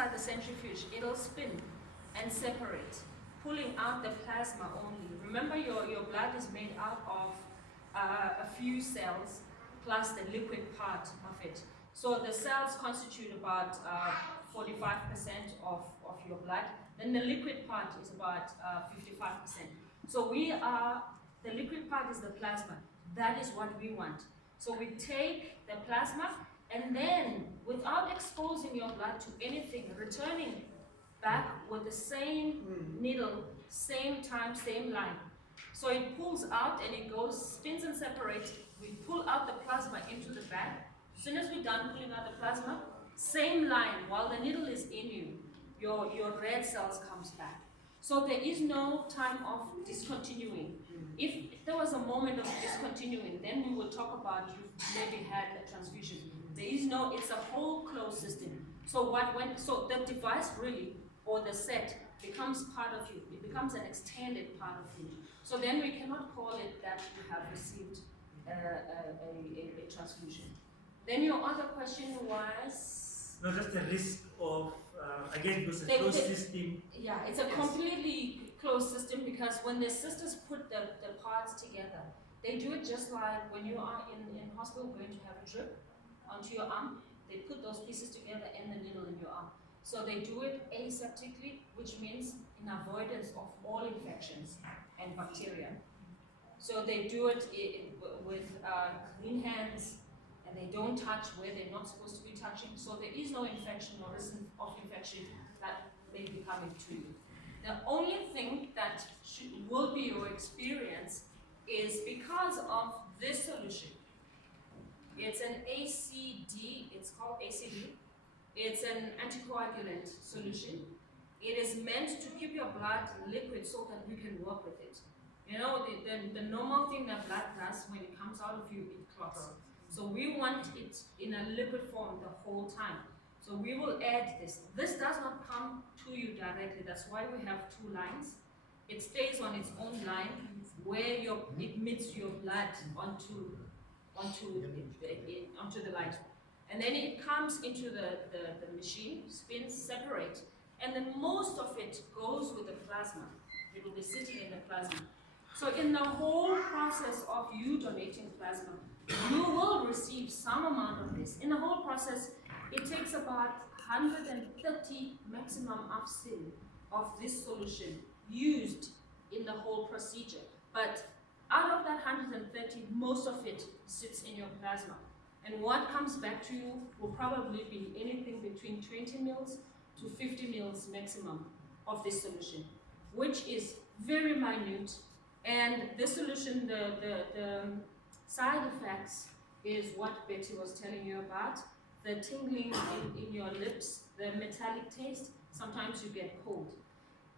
inside the centrifuge, it'll spin and separate, pulling out the plasma only. Remember, your blood is made out of a few cells plus the liquid part of it. So the cells constitute about 45% of your blood, then the liquid part is about 55%. So the liquid part is the plasma. That is what we want. So we take the plasma and then, without exposing your blood to anything, returning back with the same needle, same time, same line. So it pulls out and it goes, spins and separates. We pull out the plasma into the bag. As soon as we're done pulling out the plasma, same line, while the needle is in you, your red cells comes back. So there is no time of discontinuing. If there was a moment of discontinuing, then we would talk about you've maybe had a transfusion. There is no, it's a whole closed system. So so the device really, or the set, becomes part of you. It becomes an extended part of you. So then we cannot call it that you have received a transfusion. Then your other question was? No, just the risk of, again, because a closed system. Yeah, it's a completely closed system, because when the sisters put the parts together, they do it just like when you are in hospital going to have a drip onto your arm. They put those pieces together and the needle in your arm. So they do it aseptically, which means in avoidance of all infections and bacteria. So they do it with clean hands, and they don't touch where they're not supposed to be touching. So there is no infection or risk of infection that may be coming to you. The only thing that will be your experience is because of this solution. It's an ACD, it's called ACD. It's an anticoagulant solution. It is meant to keep your blood liquid so that you can work with it. You know, the normal thing that blood does when it comes out of you, it clots. So we want it in a liquid form the whole time. So we will add this. This does not come to you directly. That's why we have two lines. It stays on its own line where it meets your blood onto the line. And then it comes into the machine, spins, separates, and then most of it goes with the plasma. It will be sitting in the plasma. So in the whole process of you donating plasma, you will receive some amount of this. In the whole process, it takes about 130 maximum afsil of this solution used in the whole procedure. But out of that 130, most of it sits in your plasma. And what comes back to you will probably be anything between 20 mils to 50 mils maximum of this solution, which is very minute. And this solution, the side effects is what Betty was telling you about. The tingling in your lips, the metallic taste, sometimes you get cold.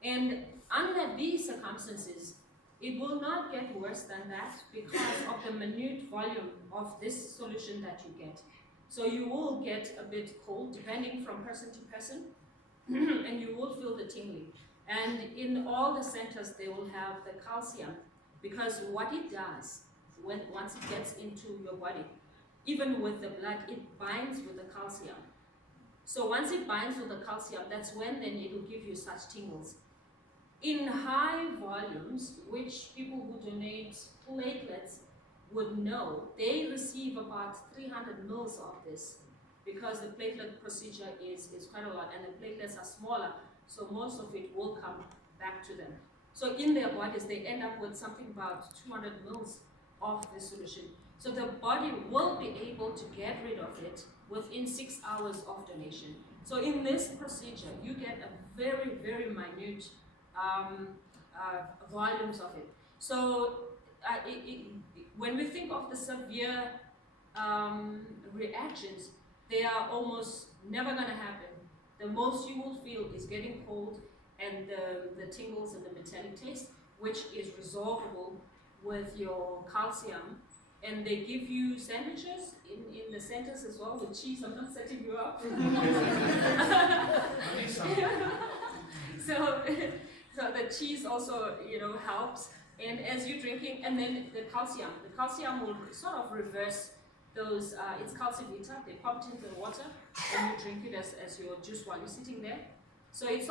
And under these circumstances, it will not get worse than that because of the minute volume of this solution that you get. So you will get a bit cold depending from person to person, and you will feel the tingling. And in all the centers, they will have the calcium, because what it does, once it gets into your body, even with the blood, it binds with the calcium. So once it binds with the calcium, that's when then it will give you such tingles. In high volumes, which people who donate platelets would know, they receive about 300 mils of this, because the platelet procedure is quite a lot, and the platelets are smaller, so most of it will come back to them. So in their bodies, they end up with something about 200 mils of this solution. So the body will be able to get rid of it within 6 hours of donation. So in this procedure, you get a very, very minute volumes of it. So when we think of the severe reactions, they are almost never going to happen. The most you will feel is getting cold and the tingles and the metallic taste, which is resolvable with your calcium. And they give you sandwiches in the centers as well with cheese. I'm not setting you up. So the cheese also, helps. And as you're drinking, and then the calcium will sort of reverse those, it's calcivita, they pumped into the water, and you drink it as your juice while you're sitting there. So it's